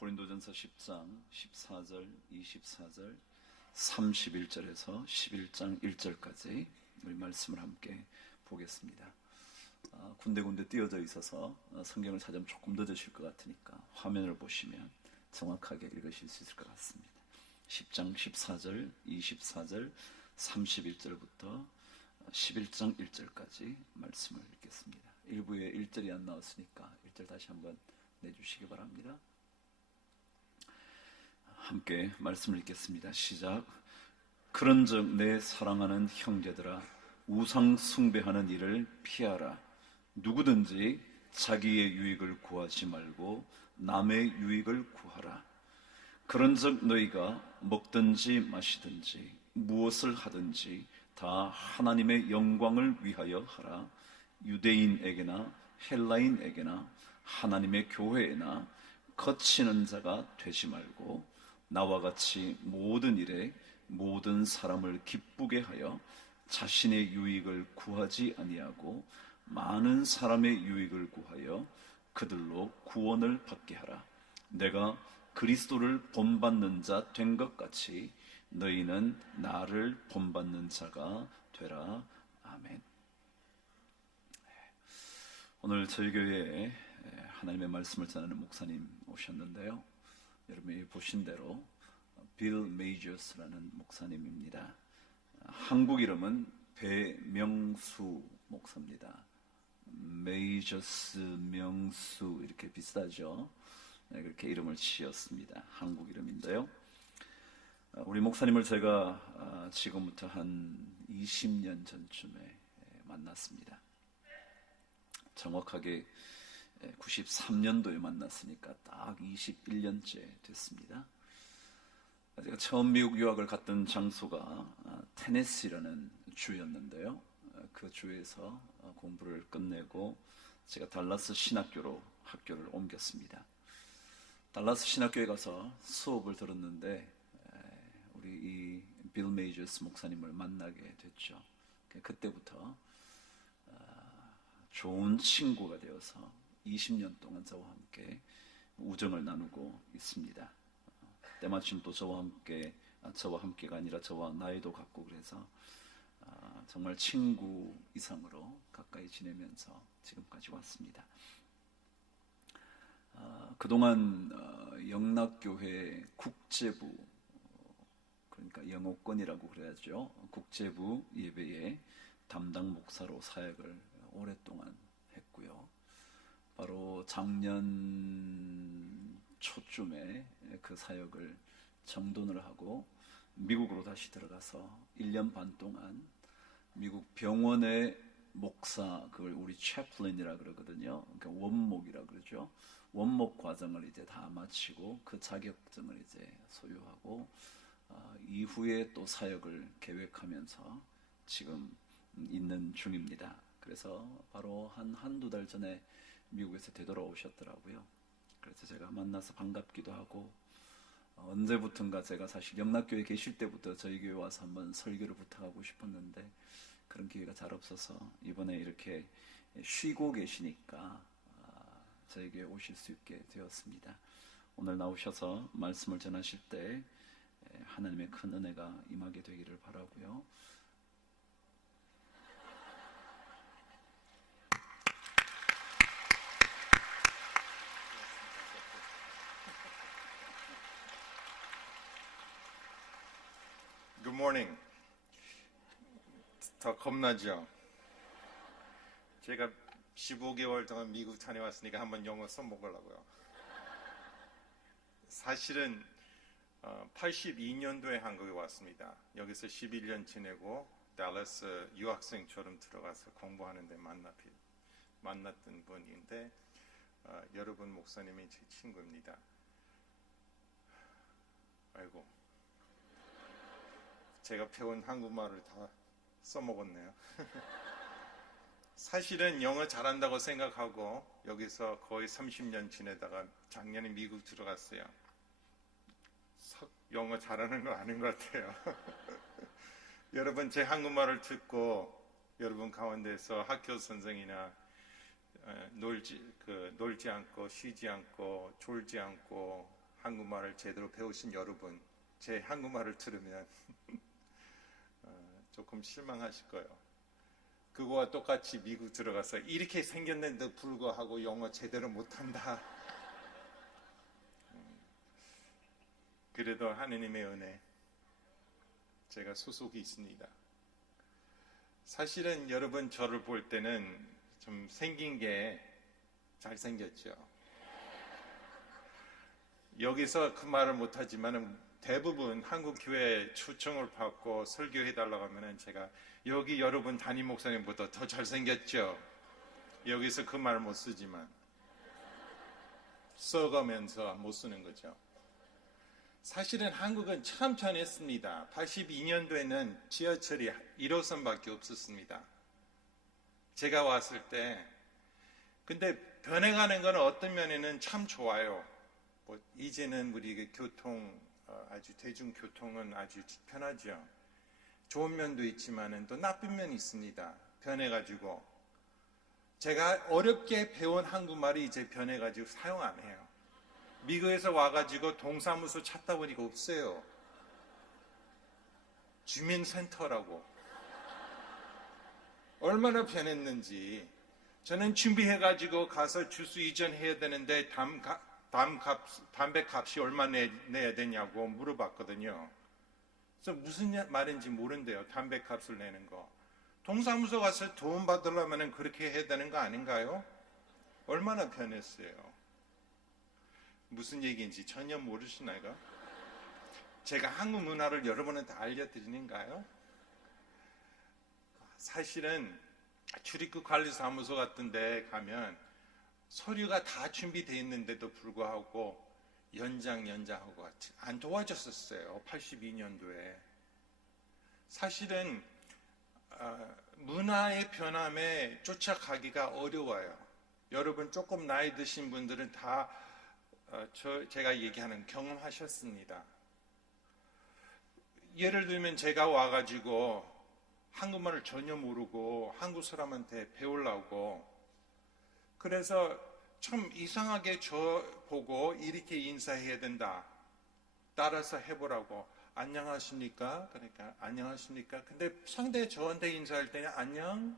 고린도전서 10장 14절, 24절, 31절에서 11장 1절까지 우리 말씀을 함께 보겠습니다. 군데군데 띄어져 있어서 성경을 찾으면 조금 늦으실 것 같으니까 화면을 보시면 정확하게 읽으실 수 있을 것 같습니다. 10장 14절, 24절, 31절부터 11장 1절까지 말씀을 읽겠습니다. 일부에 1절이 안 나왔으니까 1절 다시 한번 내주시기 바랍니다. 함께 말씀을 읽겠습니다. 시작. 그런즉 내 사랑하는 형제들아, 우상 숭배하는 일을 피하라. 누구든지 자기의 유익을 구하지 말고 남의 유익을 구하라. 그런즉 너희가 먹든지 마시든지 무엇을 하든지 다 하나님의 영광을 위하여 하라. 유대인에게나 헬라인에게나 하나님의 교회에나 거치는 자가 되지 말고 나와 같이 모든 일에 모든 사람을 기쁘게 하여 자신의 유익을 구하지 아니하고 많은 사람의 유익을 구하여 그들로 구원을 받게 하라. 내가 그리스도를 본받는 자 된 것 같이 너희는 나를 본받는 자가 되라. 아멘. 오늘 저희 교회에 하나님의 말씀을 전하는 목사님 오셨는데요. 여러분이 보신 대로 빌 메이저스라는 목사님입니다. 한국 이름은 배명수 목사입니다. 메이저스, 명수 이렇게 비슷하죠. 그렇게 이름을 지었습니다. 한국 이름인데요. 우리 목사님을 제가 지금부터 한 20년 전쯤에 만났습니다. 정확하게 93년도에 만났으니까 딱 21년째 됐습니다. 제가 처음 미국 유학을 갔던 장소가 테네시라는 주였는데요. 그 주에서 공부를 끝내고 제가 달라스 신학교로 학교를 옮겼습니다. 달라스 신학교에 가서 수업을 들었는데 우리 이 빌 메이저스 목사님을 만나게 됐죠. 그때부터 좋은 친구가 되어서 20년 동안 저와 함께 우정을 나누고 있습니다. 때마침 또 저와 함께가 아니라 저와 나이도 같고 그래서 정말 친구 이상으로 가까이 지내면서 지금까지 왔습니다. 그동안 영락교회 국제부, 그러니까 영어권이라고 그래야죠. 국제부 예배의 담당 목사로 사역을 오랫동안 했고요. 바로 작년 초쯤에 그 사역을 정돈을 하고 미국으로 다시 들어가서 1년 반 동안 미국 병원의 목사, 그걸 우리 채플린이라 그러거든요. 그러니까 원목이라 그러죠. 원목 과정을 이제 다 마치고 그 자격증을 이제 소유하고 이후에 또 사역을 계획하면서 지금 있는 중입니다. 그래서 바로 한두 달 전에 미국에서 되돌아오셨더라고요. 그래서 제가 만나서 반갑기도 하고 언제부턴가 제가 사실 영락교회 계실 때부터 저희 교회 와서 한번 설교를 부탁하고 싶었는데 그런 기회가 잘 없어서 이번에 이렇게 쉬고 계시니까 저희 교회 오실 수 있게 되었습니다. 오늘 나오셔서 말씀을 전하실 때 하나님의 큰 은혜가 임하게 되기를 바라고요. Good morning. 더 겁나죠? 제가 15개월 동안 미국 다녀왔으니까 한번 영어 써먹으려고요. 사실은 82년도에 한국에 왔습니다. 여기서 11년 지내고 달라스 유학생처럼 들어가서 공부하는데 만났던 분인데 여러분 목사님이 제 친구입니다. 아이고, 제가 배운 한국말을 다 써먹었네요. 사실은 영어 잘한다고 생각하고 여기서 거의 30년 지내다가 작년에 미국 들어갔어요. 영어 잘하는 거 아닌 것 같아요. 여러분 제 한국말을 듣고 여러분 가운데서 학교 선생이나 놀지 않고 쉬지 않고 졸지 않고 한국말을 제대로 배우신 여러분, 제 한국말을 들으면 조금 실망하실 거예요. 그거와 똑같이 미국 들어가서 이렇게 생겼는데도 불구하고 영어 제대로 못한다. 그래도 하느님의 은혜, 제가 소속이 있습니다. 사실은 여러분 저를 볼 때는 좀 생긴 게 잘생겼죠. 여기서 그 말을 못하지만 대부분 한국 교회 초청을 받고 설교해달라고 하면 제가 여기 여러분 담임 목사님보다 더 잘생겼죠. 여기서 그 말 못 쓰지만 써가면서 못 쓰는 거죠. 사실은 한국은 참 편했습니다. 82년도에는 지하철이 1호선밖에 없었습니다. 제가 왔을 때. 근데 변해가는 건 어떤 면에는 참 좋아요. 이제는 우리 교통, 아주 대중교통은 아주 편하죠. 좋은 면도 있지만 또 나쁜 면이 있습니다. 변해가지고. 제가 어렵게 배운 한국말이 이제 변해가지고 사용 안 해요. 미국에서 와가지고 동사무소 찾다 보니까 없어요. 주민센터라고. 얼마나 변했는지. 저는 준비해가지고 가서 주소 이전해야 되는데 담배 값이 얼마 내야 되냐고 물어봤거든요. 그래서 무슨 말인지 모른대요. 담배 값을 내는 거. 동사무소 가서 돈 받으려면 그렇게 해야 되는 거 아닌가요? 얼마나 변했어요. 무슨 얘기인지 전혀 모르시나요? 제가 한국 문화를 여러분한테 알려드리는가요? 사실은 출입국 관리사무소 같은 데 가면 서류가 다 준비되어 있는데도 불구하고 연장하고 안 도와줬었어요. 82년도에. 사실은 문화의 변함에 쫓아가기가 어려워요. 여러분 조금 나이 드신 분들은 다 제가 얘기하는 경험하셨습니다. 예를 들면 제가 와가지고 한국말을 전혀 모르고 한국 사람한테 배우려고, 그래서 참 이상하게 저 보고 이렇게 인사해야 된다, 따라서 해보라고. 안녕하십니까? 그러니까 안녕하십니까? 근데 상대 저한테 인사할 때는 안녕.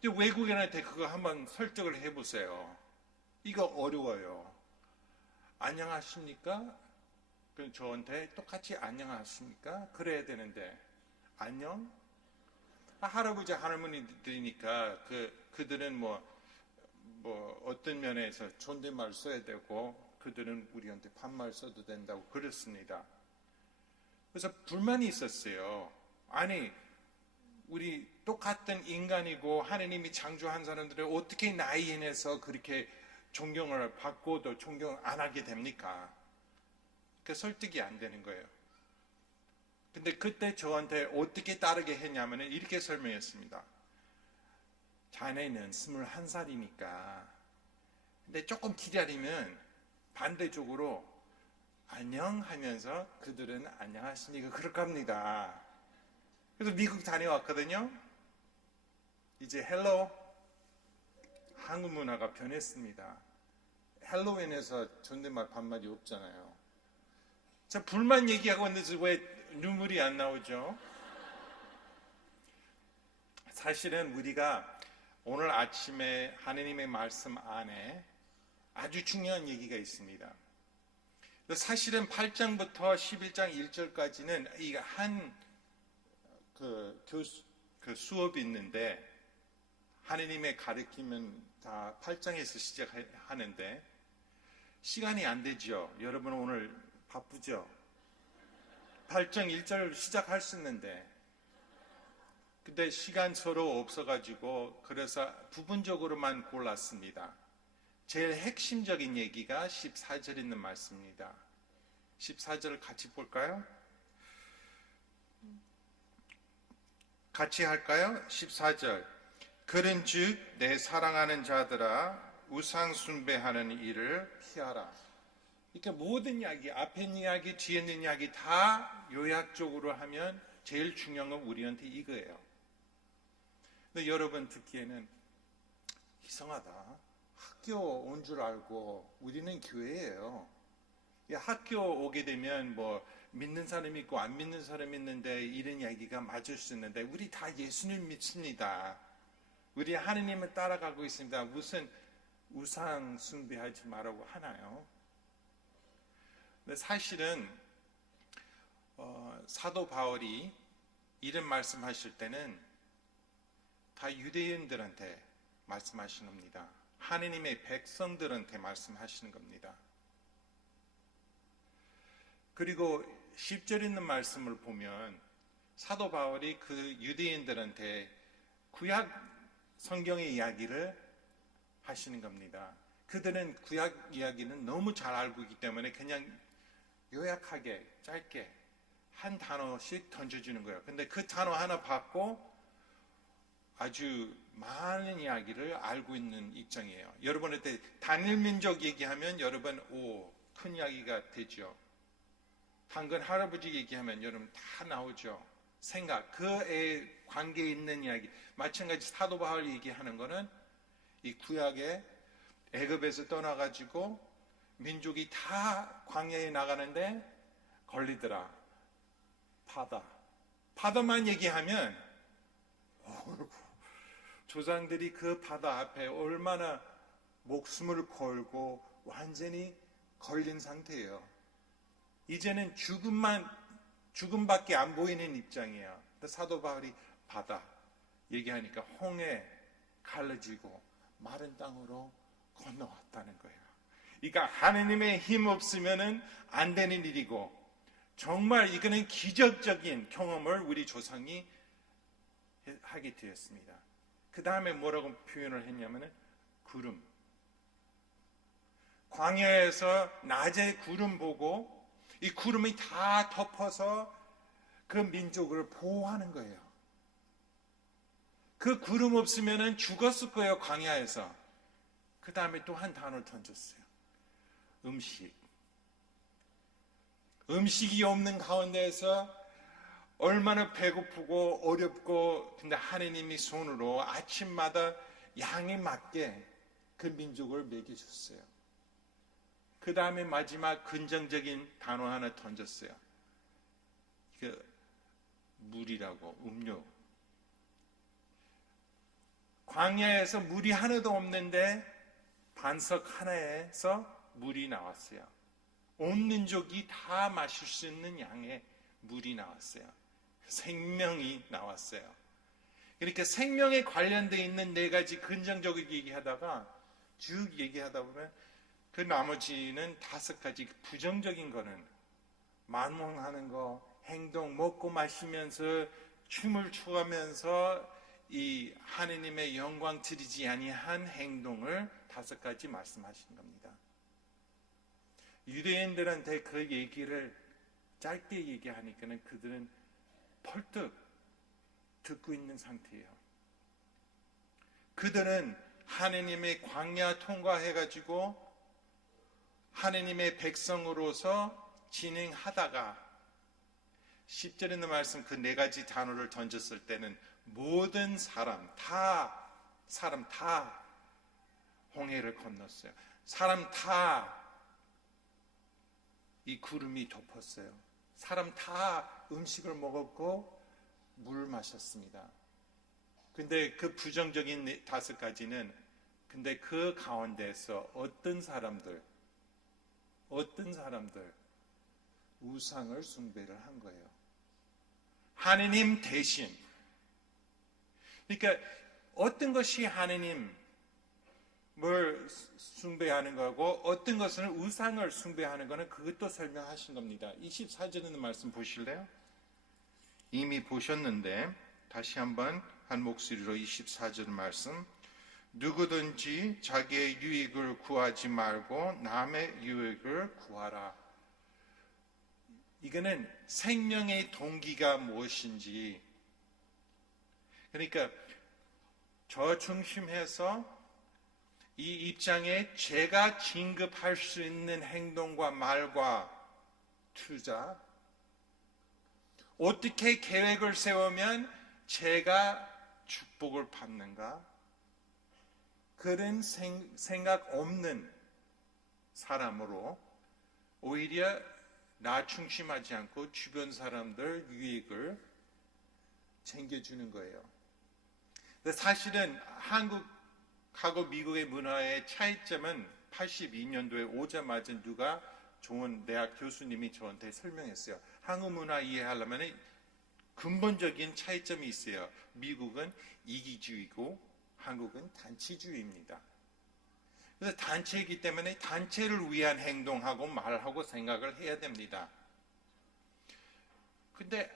근데 외국인한테 그거 한번 설득을 해보세요. 이거 어려워요. 안녕하십니까? 그럼 저한테 똑같이 안녕하십니까? 그래야 되는데 안녕? 할아버지 할머니들이니까 그들은 뭐 어떤 면에서 존댓말 써야 되고 그들은 우리한테 반말 써도 된다고 그랬습니다. 그래서 불만이 있었어요. 아니 우리 똑같은 인간이고 하느님이 창조한 사람들을 어떻게 나이 인해서 그렇게 존경을 받고도 존경 안 하게 됩니까? 그 설득이 안 되는 거예요. 근데 그때 저한테 어떻게 따르게 했냐면 이렇게 설명했습니다. 자네는 21살이니까 근데 조금 기다리면 반대쪽으로 안녕 하면서 그들은 안녕하십니까 그럴 겁니다. 그래서 미국 다녀왔거든요. 이제 헬로, 한국 문화가 변했습니다. 헬로윈에서 존댓말 반말이 없잖아요. 저 불만 얘기하고 있는데 왜 눈물이 안 나오죠? 사실은 우리가 오늘 아침에 하느님의 말씀 안에 아주 중요한 얘기가 있습니다. 사실은 8장부터 11장 1절까지는 이 한 수업이 있는데 하느님의 가르침은 다 8장에서 시작하는데 시간이 안 되죠. 여러분 오늘 바쁘죠? 8장 1절 시작할 수 있는데 근데 시간 서로 없어가지고 그래서 부분적으로만 골랐습니다. 제일 핵심적인 얘기가 14절 있는 말씀입니다. 14절을 같이 볼까요? 같이 할까요? 14절. 그런즉 내 사랑하는 자들아 우상 숭배하는 일을 피하라. 그러니까 모든 이야기, 앞에 있는 이야기, 뒤에 있는 이야기 다 요약적으로 하면 제일 중요한 건 우리한테 이거예요. 근데 여러분 듣기에는 이상하다. 학교 온 줄 알고 우리는 교회예요. 학교 오게 되면 뭐 믿는 사람이 있고 안 믿는 사람이 있는데 이런 이야기가 맞을 수 있는데 우리 다 예수님 믿습니다. 우리 하느님을 따라가고 있습니다. 무슨 우상 숭배하지 말라고 하나요? 근데 사실은 사도 바울이 이런 말씀하실 때는 다 유대인들한테 말씀하시는 겁니다. 하느님의 백성들한테 말씀하시는 겁니다. 그리고 10절 있는 말씀을 보면 사도 바울이 그 유대인들한테 구약 성경의 이야기를 하시는 겁니다. 그들은 구약 이야기는 너무 잘 알고 있기 때문에 그냥 요약하게 짧게 한 단어씩 던져주는 거예요. 근데 그 단어 하나 받고 아주 많은 이야기를 알고 있는 입장이에요. 여러분한테 단일 민족 얘기하면 여러분 큰 이야기가 되죠. 당근 할아버지 얘기하면 여러분 다 나오죠. 생각, 그에 관계에 있는 이야기. 마찬가지 사도 바울 얘기하는 거는 이 구약에 애굽에서 떠나가지고 민족이 다 광야에 나가는데 걸리더라. 바다만 얘기하면 조상들이 그 바다 앞에 얼마나 목숨을 걸고 완전히 걸린 상태예요. 이제는 죽음밖에 안 보이는 입장이에요. 사도 바울이 바다 얘기하니까 홍해 갈라지고 마른 땅으로 건너왔다는 거예요. 그러니까 하느님의 힘 없으면은 안 되는 일이고 정말 이거는 기적적인 경험을 우리 조상이 하게 되었습니다. 그 다음에 뭐라고 표현을 했냐면은 구름. 광야에서 낮에 구름 보고 이 구름이 다 덮어서 그 민족을 보호하는 거예요. 그 구름 없으면 죽었을 거예요, 광야에서. 그 다음에 또 한 단어를 던졌어요. 음식. 음식이 없는 가운데에서 얼마나 배고프고 어렵고, 근데 하느님이 손으로 아침마다 양에 맞게 그 민족을 먹여줬어요. 그 다음에 마지막 긍정적인 단어 하나 던졌어요. 물이라고, 음료. 광야에서 물이 하나도 없는데 반석 하나에서 물이 나왔어요. 온 민족이 다 마실 수 있는 양의 물이 나왔어요. 생명이 나왔어요. 그러니까 생명에 관련되어 있는 네 가지 긍정적인 얘기하다가 쭉 얘기하다 보면 그 나머지는 5가지 부정적인 거는 만원하는 거, 행동, 먹고 마시면서 춤을 추면서 이 하느님의 영광 드리지 아니한 행동을 5가지 말씀하신 겁니다. 유대인들한테 그 얘기를 짧게 얘기하니까는 그들은 펄떡 듣고 있는 상태예요. 그들은 하느님의 광야 통과해가지고 하느님의 백성으로서 진행하다가 10절에 있는 말씀 그 4가지 단어를 던졌을 때는 모든 사람 다 홍해를 건넜어요. 사람 다 이 구름이 덮었어요. 사람 다 음식을 먹었고 물 마셨습니다. 근데 그 부정적인 5가지는 근데 그 가운데서 어떤 사람들 우상을 숭배를 한 거예요. 하느님 대신. 그러니까 어떤 것이 하느님을 숭배하는 거고 어떤 것은 우상을 숭배하는 거는 그것도 설명하신 겁니다. 24절에 있는 말씀 보실래요? 이미 보셨는데 다시 한번 한 목소리로 24절 말씀. 누구든지 자기의 유익을 구하지 말고 남의 유익을 구하라. 이거는 생명의 동기가 무엇인지, 그러니까 저 중심해서 이 입장에 제가 진급할 수 있는 행동과 말과 투자, 어떻게 계획을 세우면 제가 축복을 받는가, 그런 생각 없는 사람으로 오히려 나 중심하지 않고 주변 사람들 유익을 챙겨주는 거예요. 근데 사실은 한국하고 미국의 문화의 차이점은 82년도에 오자마자 누가 좋은 대학 교수님이 저한테 설명했어요. 한국 문화 이해하려면 근본적인 차이점이 있어요. 미국은 이기주의고 한국은 단체주의입니다. 그래서 단체이기 때문에 단체를 위한 행동하고 말하고 생각을 해야 됩니다. 근데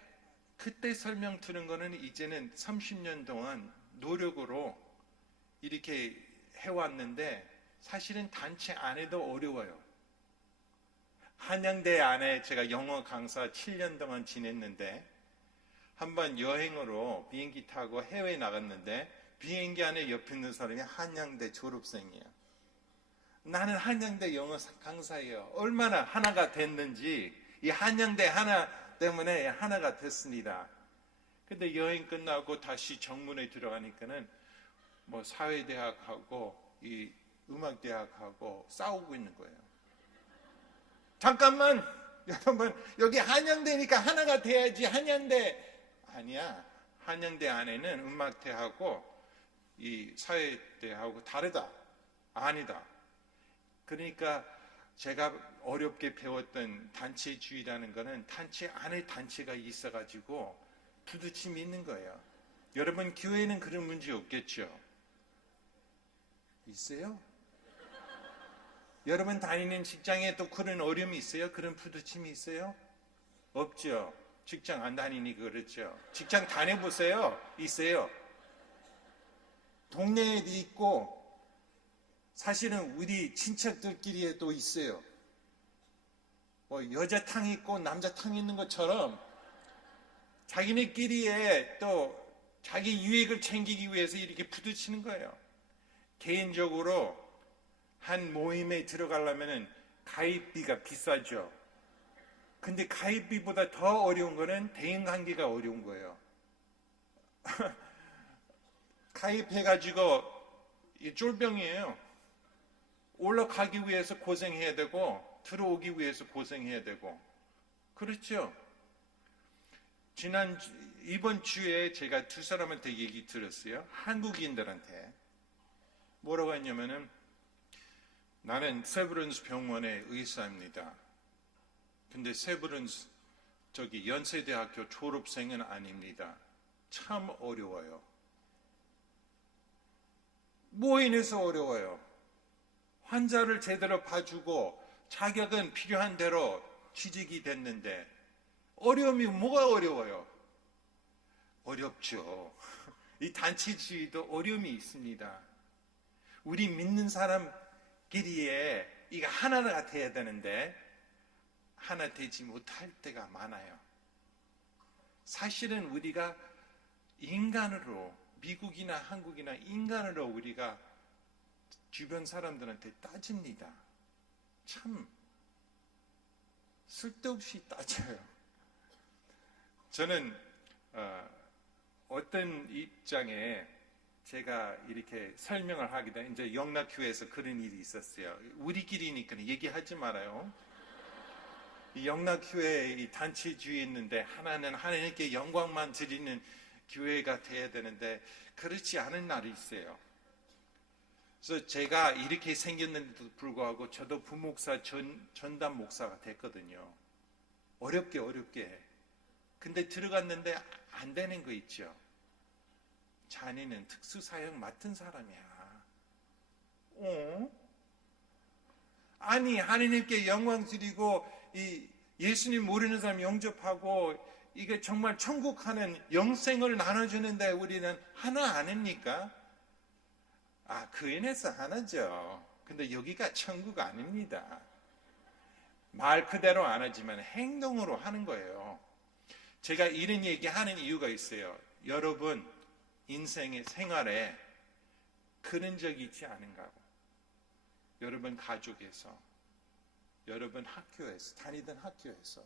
그때 설명 들은 거는 이제는 30년 동안 노력으로 이렇게 해왔는데 사실은 단체 안에도 어려워요. 한양대 안에 제가 영어 강사 7년 동안 지냈는데 한번 여행으로 비행기 타고 해외에 나갔는데 비행기 안에 옆에 있는 사람이 한양대 졸업생이에요. 나는 한양대 영어 강사예요. 얼마나 하나가 됐는지 이 한양대 하나 때문에 하나가 됐습니다. 근데 여행 끝나고 다시 정문에 들어가니까는 뭐 사회대학하고 이 음악대학하고 싸우고 있는 거예요. 잠깐만 여러분, 여기 한양대니까 하나가 돼야지. 한양대 아니야. 한양대 안에는 음악대하고 이 사회대하고 다르다. 아니다. 그러니까 제가 어렵게 배웠던 단체주의라는 거는 단체 안에 단체가 있어가지고 부딪힘이 있는 거예요. 여러분 교회는 그런 문제 없겠죠? 있어요? 여러분 다니는 직장에 또 그런 어려움이 있어요? 그런 부딪힘이 있어요? 없죠. 직장 안 다니니 그렇죠. 직장 다녀보세요. 있어요. 동네에도 있고 사실은 우리 친척들끼리에도 있어요. 뭐 여자탕이 있고 남자탕이 있는 것처럼 자기네끼리에 또 자기 유익을 챙기기 위해서 이렇게 부딪히는 거예요. 개인적으로 한 모임에 들어가려면 가입비가 비싸죠. 근데 가입비보다 더 어려운 거는 대인관계가 어려운 거예요. 가입해가지고 이 쫄병이에요. 올라가기 위해서 고생해야 되고 들어오기 위해서 고생해야 되고 그렇죠. 이번 주에 제가 두 사람한테 얘기 들었어요. 한국인들한테 뭐라고 했냐면은 나는 세브란스 병원의 의사입니다. 근데 세브란스 저기 연세대학교 졸업생은 아닙니다. 참 어려워요. 뭐 인해서 어려워요? 환자를 제대로 봐주고 자격은 필요한 대로 취직이 됐는데 어려움이 뭐가 어려워요? 어렵죠. 이 단체주의도 어려움이 있습니다. 우리 믿는 사람끼리에 이거 하나가 돼야 되는데 하나 되지 못할 때가 많아요. 사실은 우리가 인간으로 미국이나 한국이나 인간으로 우리가 주변 사람들한테 따집니다. 참 쓸데없이 따져요. 저는 어떤 입장에 제가 이렇게 설명을 하게 돼 이제 영락교회에서 그런 일이 있었어요. 우리끼리니까 얘기하지 말아요. 이 영락교회 이 단체주의 있는데 하나는 하나님께 영광만 드리는 교회가 돼야 되는데 그렇지 않은 날이 있어요. 그래서 제가 이렇게 생겼는데도 불구하고 저도 부목사 전담 목사가 됐거든요. 어렵게. 근데 들어갔는데 안 되는 거 있죠. 자네는 특수사역 맡은 사람이야. 아니 하나님께 영광 드리고 이 예수님 모르는 사람 영접하고 이게 정말 천국 가는 영생을 나눠주는데 우리는 하나 아닙니까? 그 인해서 하나죠. 근데 여기가 천국 아닙니다. 말 그대로 안 하지만 행동으로 하는 거예요. 제가 이런 얘기하는 이유가 있어요. 여러분 인생의 생활에 그런 적이 있지 않은가? 여러분 가족에서, 여러분 학교에서, 다니던 학교에서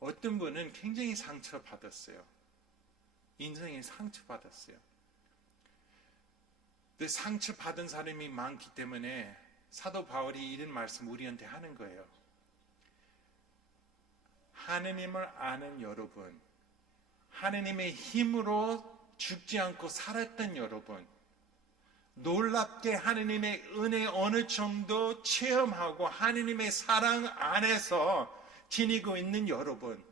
어떤 분은 굉장히 상처받았어요. 인생에 상처받았어요. 근데 상처받은 사람이 많기 때문에 사도 바울이 이런 말씀 우리한테 하는 거예요. 하느님을 아는 여러분, 하느님의 힘으로 죽지 않고 살았던 여러분, 놀랍게 하느님의 은혜 어느 정도 체험하고 하느님의 사랑 안에서 지니고 있는 여러분,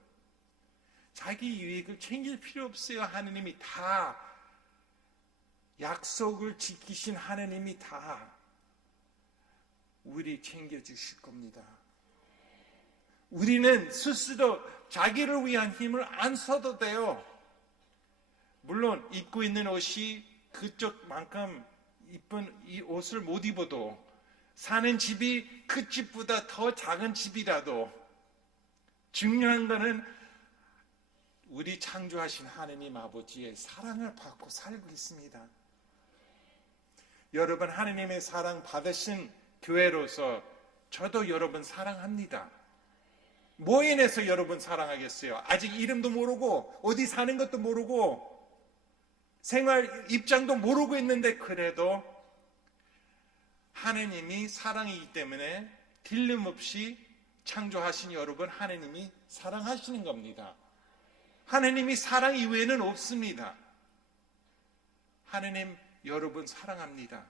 자기 유익을 챙길 필요 없어요. 하느님이 다 약속을 지키신 하느님이 다 우리 챙겨주실 겁니다. 우리는 스스로 자기를 위한 힘을 안 써도 돼요. 물론 입고 있는 옷이 그쪽만큼 이쁜 이 옷을 못 입어도, 사는 집이 그 집보다 더 작은 집이라도, 중요한 거는 우리 창조하신 하느님 아버지의 사랑을 받고 살고 있습니다. 여러분, 하느님의 사랑 받으신 교회로서 저도 여러분 사랑합니다. 뭐 인해서 여러분 사랑하겠어요? 아직 이름도 모르고 어디 사는 것도 모르고 생활 입장도 모르고 있는데, 그래도 하느님이 사랑이기 때문에 틀림없이 창조하신 여러분 하느님이 사랑하시는 겁니다. 하느님이 사랑 이외에는 없습니다. 하느님 여러분 사랑합니다.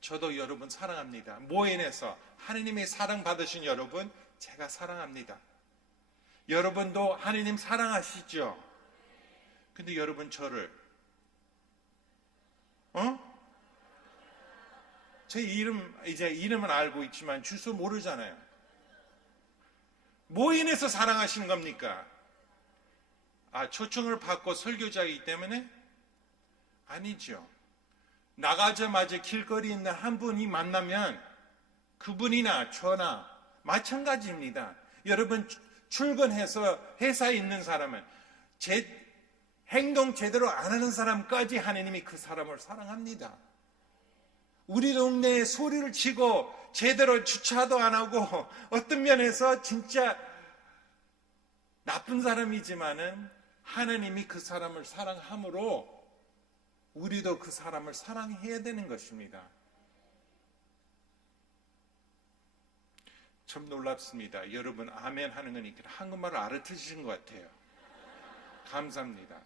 저도 여러분 사랑합니다. 뭐 인해서? 하느님의 사랑 받으신 여러분, 제가 사랑합니다. 여러분도 하느님 사랑하시죠? 근데 여러분 저를 제 이제 이름은 알고 있지만 주소 모르잖아요. 뭐 인해서 사랑하시는 겁니까? 초청을 받고 설교자이기 때문에? 아니죠. 나가자마자 길거리에 있는 한 분이 만나면 그분이나 저나 마찬가지입니다. 여러분, 출근해서 회사에 있는 사람은 행동 제대로 안 하는 사람까지 하느님이 그 사람을 사랑합니다. 우리 동네에 소리를 치고 제대로 주차도 안 하고 어떤 면에서 진짜 나쁜 사람이지만은 하나님이 그 사람을 사랑함으로 우리도 그 사람을 사랑해야 되는 것입니다. 참 놀랍습니다. 여러분 아멘 하는 거니까 한국말을 알아듣으신 것 같아요. 감사합니다.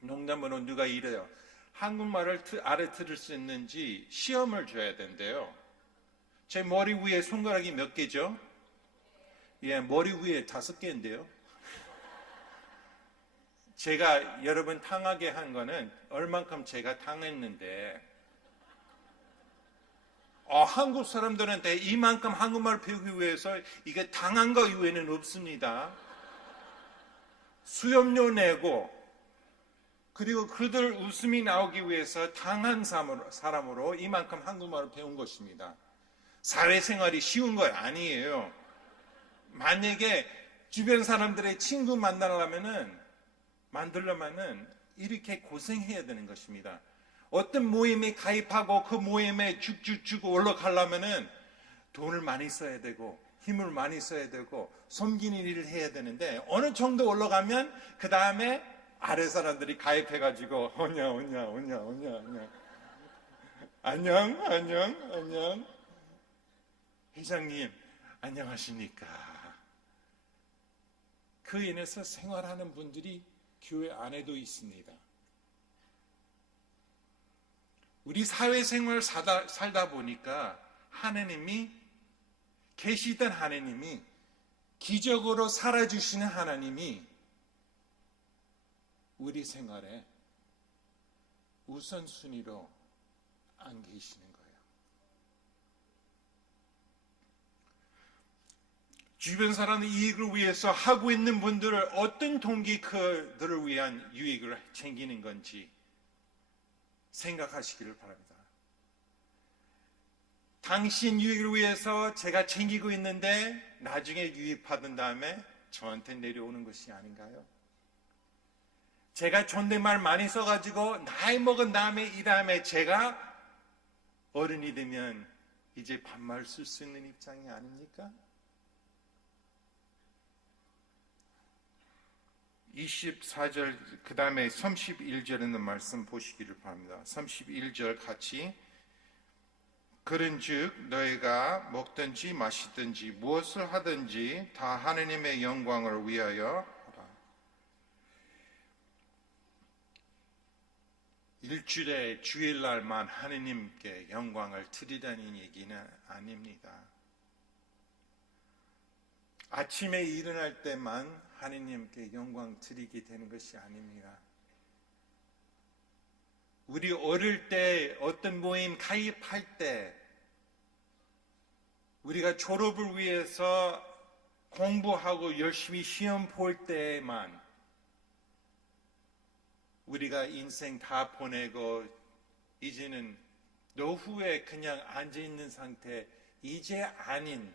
농담으로 누가 이래요. 한국말을 알아들을 수 있는지 시험을 줘야 된대요. 제 머리 위에 손가락이 몇 개죠? 예, 머리 위에 5개인데요. 제가 여러분 당하게 한 거는 얼만큼 제가 당했는데, 한국 사람들한테 이만큼 한국말 배우기 위해서 이게 당한 거 이외에는 없습니다. 수염료 내고, 그리고 그들 웃음이 나오기 위해서 당한 사람으로 이만큼 한국말을 배운 것입니다. 사회생활이 쉬운 거 아니에요. 만약에 주변 사람들의 친구 만들려면은 이렇게 고생해야 되는 것입니다. 어떤 모임에 가입하고 그 모임에 쭉쭉쭉 올라가려면은 돈을 많이 써야 되고 힘을 많이 써야 되고 섬기는 일을 해야 되는데, 어느 정도 올라가면 그 다음에 아래 사람들이 가입해가지고 안녕 회장님 안녕하십니까. 그 인해서 생활하는 분들이 교회 안에도 있습니다. 우리 사회생활 살다 보니까 하나님이 계시던 하나님이, 기적으로 살아주시는 하나님이 우리 생활에 우선순위로 안 계시는 거예요. 주변 사람의 이익을 위해서 하고 있는 분들을 어떤 동기 그들을 위한 유익을 챙기는 건지 생각하시기를 바랍니다. 당신 유익을 위해서 제가 챙기고 있는데 나중에 유익 받은 다음에 저한테 내려오는 것이 아닌가요? 제가 존댓말 많이 써가지고 나이 먹은 다음에 이 다음에 제가 어른이 되면 이제 반말 쓸 수 있는 입장이 아닙니까? 24절 그 다음에 31절에 있는 말씀 보시기를 바랍니다. 31절 같이 그런즉 너희가 먹든지 마시든지 무엇을 하든지 다 하느님의 영광을 위하여 하라. 일주일에 주일날만 하느님께 영광을 드리라는 얘기는 아닙니다. 아침에 일어날 때만 하느님께 영광 드리게 되는 것이 아닙니다. 우리 어릴 때 어떤 모임 가입할 때 우리가 졸업을 위해서 공부하고 열심히 시험 볼 때만 우리가 인생 다 보내고 이제는 노후에 그냥 앉아 있는 상태, 이제 아닌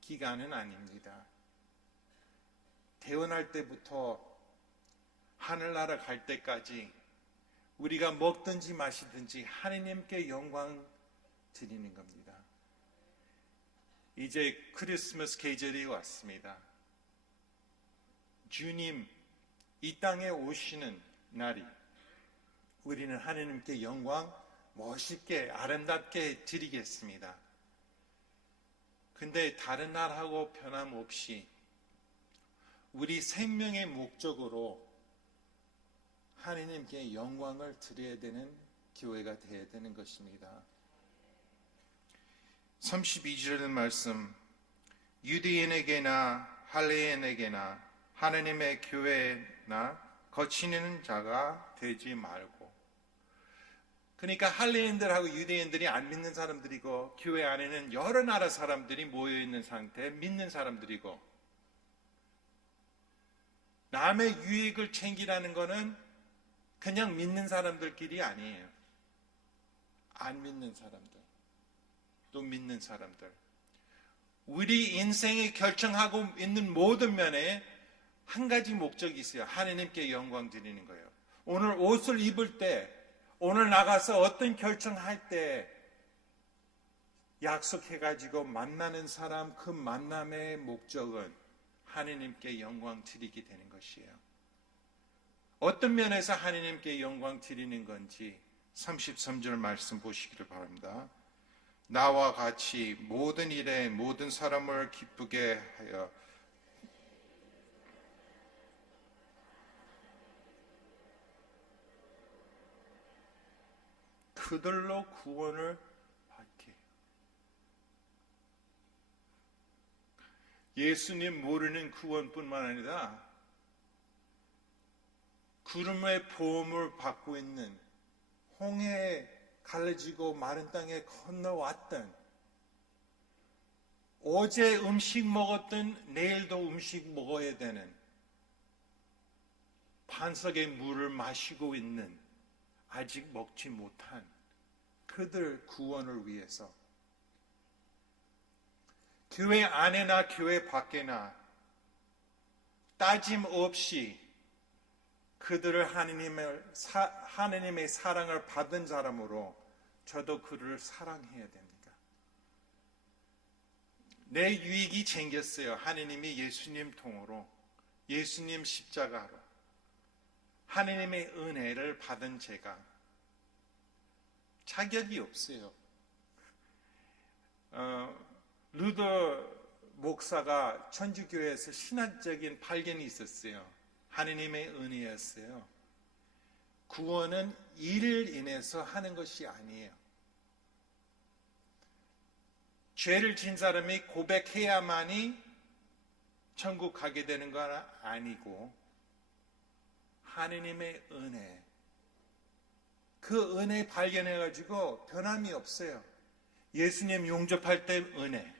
기간은 아닙니다. 태어날 때부터 하늘나라 갈 때까지 우리가 먹든지 마시든지 하느님께 영광 드리는 겁니다. 이제 크리스마스 계절이 왔습니다. 주님 이 땅에 오시는 날이 우리는 하느님께 영광 멋있게 아름답게 드리겠습니다. 근데 다른 날하고 변함없이 우리 생명의 목적으로 하느님께 영광을 드려야 되는 교회가 되어야 되는 것입니다. 32절의 말씀 유대인에게나 할례인에게나 하느님의 교회나 거치는 자가 되지 말고, 그러니까 할례인들하고 유대인들이 안 믿는 사람들이고 교회 안에는 여러 나라 사람들이 모여있는 상태 믿는 사람들이고, 남의 유익을 챙기라는 것은 그냥 믿는 사람들끼리 아니에요. 안 믿는 사람들, 또 믿는 사람들, 우리 인생에 결정하고 있는 모든 면에 한 가지 목적이 있어요. 하느님께 영광 드리는 거예요. 오늘 옷을 입을 때, 오늘 나가서 어떤 결정할 때 약속해가지고 만나는 사람, 그 만남의 목적은 하느님께 영광 드리게 되는 것이에요. 어떤 면에서 하느님께 영광 드리는 건지 33절 말씀 보시기를 바랍니다. 나와 같이 모든 일에 모든 사람을 기쁘게 하여 그들로 구원을 받게. 예수님 모르는 구원뿐만 아니라 구름의 보험을 받고 있는, 홍해에 갈라지고 마른 땅에 건너왔던, 어제 음식 먹었던 내일도 음식 먹어야 되는, 반석의 물을 마시고 있는, 아직 먹지 못한 그들 구원을 위해서 교회 안에나 교회 밖에나 따짐 없이 그들을 하느님의 사랑을 받은 사람으로 저도 그를 사랑해야 됩니다. 내 유익이 생겼어요. 하느님이 예수님 통으로, 예수님 십자가로 하느님의 은혜를 받은 제가 자격이 없어요. 루더 목사가 천주교회에서 신학적인 발견이 있었어요. 하느님의 은혜였어요. 구원은 일을 인해서 하는 것이 아니에요. 죄를 진 사람이 고백해야만이 천국 가게 되는 건 아니고, 하느님의 은혜, 그 은혜 발견해가지고 변함이 없어요. 예수님 용접할 때 은혜,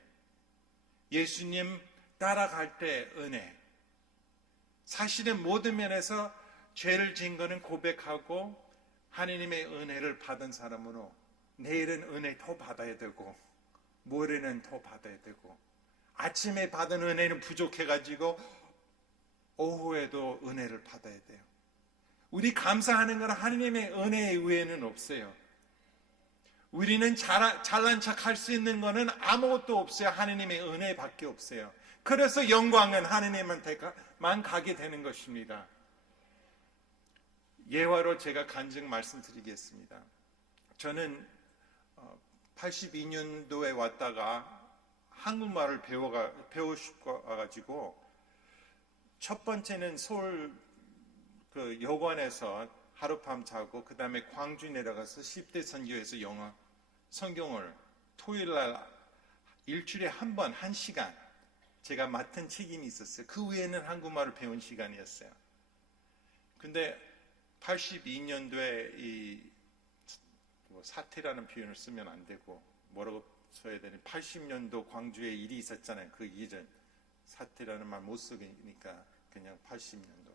예수님 따라갈 때 은혜. 사실은 모든 면에서 죄를 진 거는 고백하고 하느님의 은혜를 받은 사람으로 내일은 은혜 더 받아야 되고 모레는 더 받아야 되고, 아침에 받은 은혜는 부족해가지고 오후에도 은혜를 받아야 돼요. 우리 감사하는 건 하느님의 은혜 외에는 없어요. 우리는 잘난 척 할 수 있는 거는 아무것도 없어요. 하느님의 은혜밖에 없어요. 그래서 영광은 하느님한테만 가게 되는 것입니다. 예화로 제가 간증 말씀드리겠습니다. 저는 82년도에 왔다가 한국말을 배우고 싶어가지고 첫 번째는 서울 그 여관에서 하룻밤 자고 그 다음에 광주 내려가서 10대 선교에서 성경을 토요일날 일주일에 한 번 1시간 제가 맡은 책임이 있었어요. 그 외에는 한국말을 배운 시간이었어요. 근데 82년도에 이 사태라는 표현을 쓰면 안 되고 뭐라고 써야 되는 80년도 광주에 일이 있었잖아요. 그 일은 사태라는 말 못 쓰니까 그냥 80년도.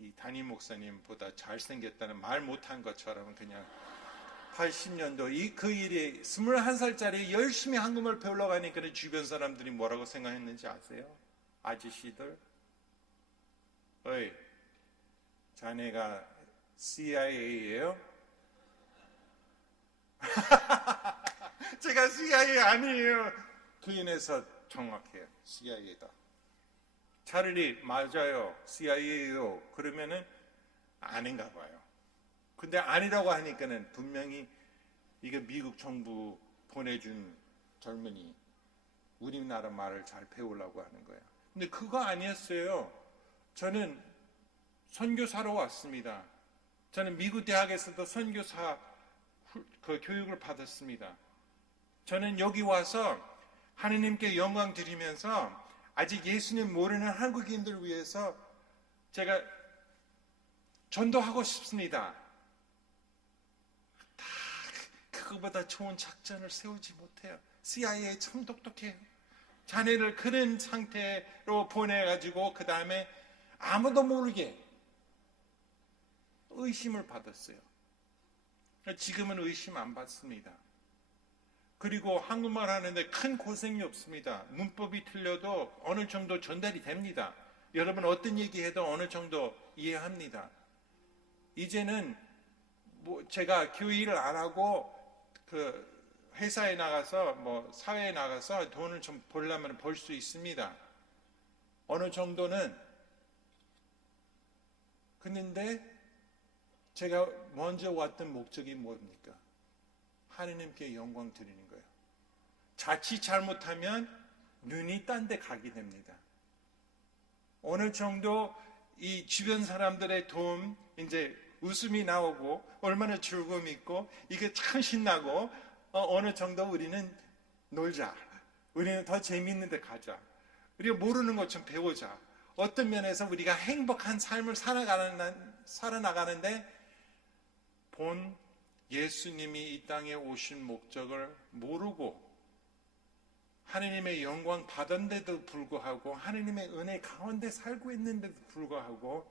이 담임 목사님보다 잘생겼다는 말 못한 것처럼 그냥 80년도 그 일이 21살짜리 열심히 한국말 배우려고 하니까 주변 사람들이 뭐라고 생각했는지 아세요? 아저씨들, 어이, 자네가 CIA예요? 제가 CIA 아니에요. 그 인에서 정확해요. CIA다. 차라리 맞아요. CIA예요. 그러면은 아닌가 봐요. 근데 아니라고 하니까는 분명히 이게 미국 정부 보내준 젊은이 우리나라 말을 잘 배우려고 하는 거예요. 근데 그거 아니었어요. 저는 선교사로 왔습니다. 저는 미국 대학에서도 선교사 그 교육을 받았습니다. 저는 여기 와서 하느님께 영광 드리면서 아직 예수님 모르는 한국인들 위해서 제가 전도하고 싶습니다. 다 그거보다 좋은 작전을 세우지 못해요. CIA 참 똑똑해요. 자네를 그런 상태로 보내가지고 그 다음에 아무도 모르게 의심을 받았어요. 지금은 의심 안 받습니다. 그리고 한국말 하는데 큰 고생이 없습니다. 문법이 틀려도 어느 정도 전달이 됩니다. 여러분 어떤 얘기해도 어느 정도 이해합니다. 이제는 제가 교회를 안 하고 그 회사에 나가서 사회에 나가서 돈을 좀 벌려면 벌 수 있습니다. 어느 정도는. 그런데 제가 먼저 왔던 목적이 뭡니까? 하느님께 영광 드리는 거예요. 자칫 잘못하면 눈이 딴 데 가게 됩니다. 어느 정도 이 주변 사람들의 도움, 이제 웃음이 나오고 얼마나 즐거움이 있고 이게 참 신나고 어느 정도 우리는 놀자. 우리는 더 재미있는 데 가자. 우리가 모르는 것 좀 배우자. 어떤 면에서 우리가 행복한 삶을 살아나가는데 본 예수님이 이 땅에 오신 목적을 모르고 하느님의 영광 받은데도 불구하고 하느님의 은혜 가운데 살고 있는데도 불구하고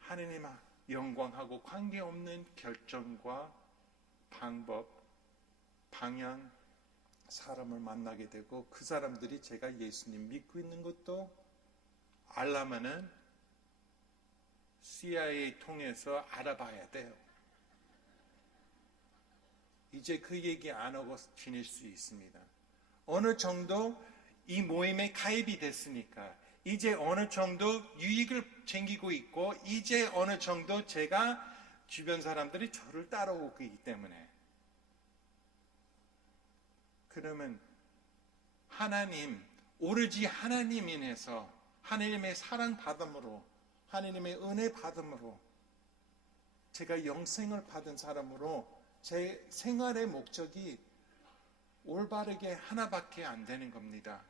하느님 영광하고 관계없는 결정과 방법, 방향, 사람을 만나게 되고 그 사람들이 제가 예수님 믿고 있는 것도 알려면은 CIA 통해서 알아봐야 돼요. 이제 그 얘기 안 하고 지낼 수 있습니다. 어느 정도 이 모임에 가입이 됐으니까 이제 어느 정도 유익을 챙기고 있고 이제 어느 정도 제가 주변 사람들이 저를 따라오기 때문에 그러면 하나님, 오로지 하나님 인해서 하나님의 사랑 받음으로 하나님의 은혜 받음으로 제가 영생을 받은 사람으로 제 생활의 목적이 올바르게 하나밖에 안 되는 겁니다.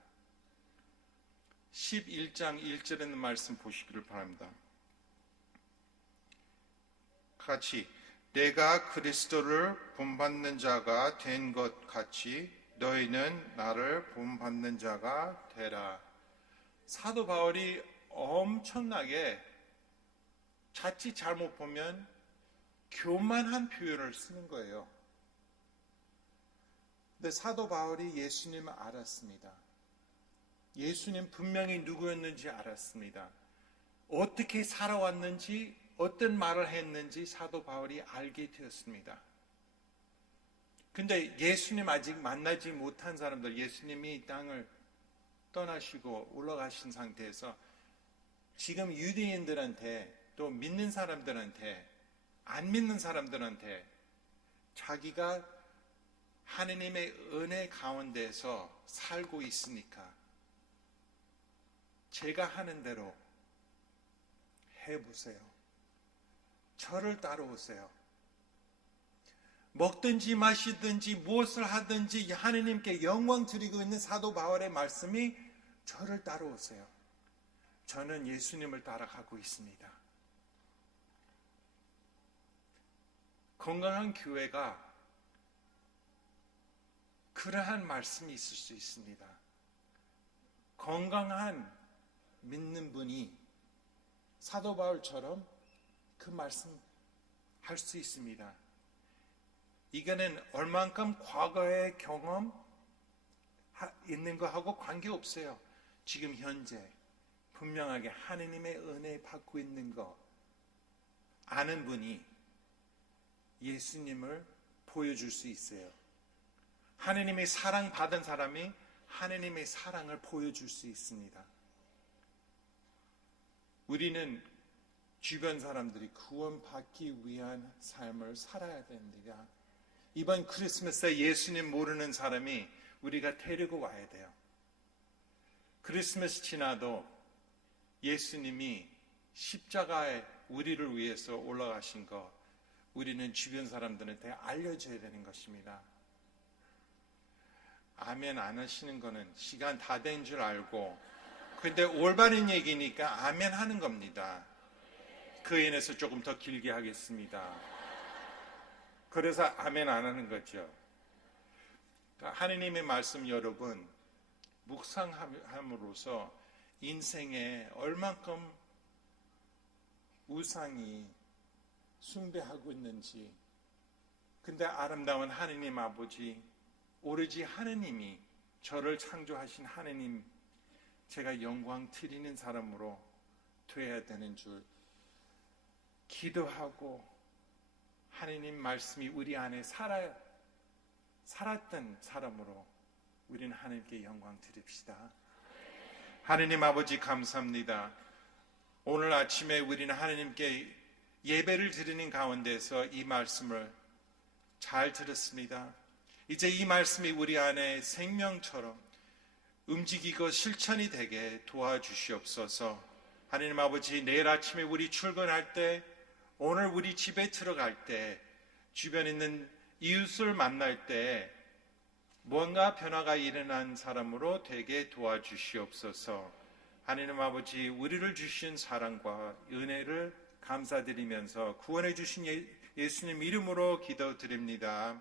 11장 1절에 있는 말씀 보시기를 바랍니다. 같이 내가 그리스도를 본받는 자가 된 것 같이 너희는 나를 본받는 자가 되라. 사도 바울이 엄청나게 자칫 잘못 보면 교만한 표현을 쓰는 거예요. 근데 사도 바울이 예수님을 알았습니다. 예수님 분명히 누구였는지 알았습니다. 어떻게 살아왔는지 어떤 말을 했는지 사도 바울이 알게 되었습니다. 근데 예수님 아직 만나지 못한 사람들, 예수님이 이 땅을 떠나시고 올라가신 상태에서 지금 유대인들한테 또 믿는 사람들한테, 안 믿는 사람들한테 자기가 하느님의 은혜 가운데서 살고 있으니까 제가 하는 대로 해보세요. 저를 따라오세요. 먹든지 마시든지 무엇을 하든지 하느님께 영광 드리고 있는 사도 바울의 말씀이 저를 따라오세요. 저는 예수님을 따라가고 있습니다. 건강한 교회가 그러한 말씀이 있을 수 있습니다. 건강한 믿는 분이 사도 바울처럼 그 말씀 할 수 있습니다. 이거는 얼만큼 과거의 경험 있는 거하고 관계없어요. 지금 현재 분명하게 하느님의 은혜 받고 있는 거 아는 분이 예수님을 보여줄 수 있어요. 하느님의 사랑 받은 사람이 하느님의 사랑을 보여줄 수 있습니다. 우리는 주변 사람들이 구원받기 위한 삶을 살아야 됩니다. 이번 크리스마스에 예수님 모르는 사람이 우리가 데리고 와야 돼요. 크리스마스 지나도 예수님이 십자가에 우리를 위해서 올라가신 거 우리는 주변 사람들한테 알려줘야 되는 것입니다. 아멘 안 하시는 거는 시간 다 된 줄 알고 근데 올바른 얘기니까 아멘 하는 겁니다. 그 인해서 조금 더 길게 하겠습니다. 그래서 아멘 안 하는 거죠. 그러니까 하느님의 말씀 여러분 묵상함으로써 인생에 얼만큼 우상이 숭배하고 있는지 근데 아름다운 하느님 아버지 오로지 하느님이 저를 창조하신 하느님 제가 영광 드리는 사람으로 되어야 되는 줄 기도하고 하느님 말씀이 우리 안에 살았던 사람으로 우리는 하느님께 영광 드립시다. 하느님 아버지 감사합니다. 오늘 아침에 우리는 하느님께 예배를 드리는 가운데서 이 말씀을 잘 들었습니다. 이제 이 말씀이 우리 안에 생명처럼 움직이고 실천이 되게 도와주시옵소서. 하느님 아버지 내일 아침에 우리 출근할 때 오늘 우리 집에 들어갈 때 주변에 있는 이웃을 만날 때 뭔가 변화가 일어난 사람으로 되게 도와주시옵소서. 하느님 아버지 우리를 주신 사랑과 은혜를 감사드리면서 구원해 주신 예수님 이름으로 기도드립니다.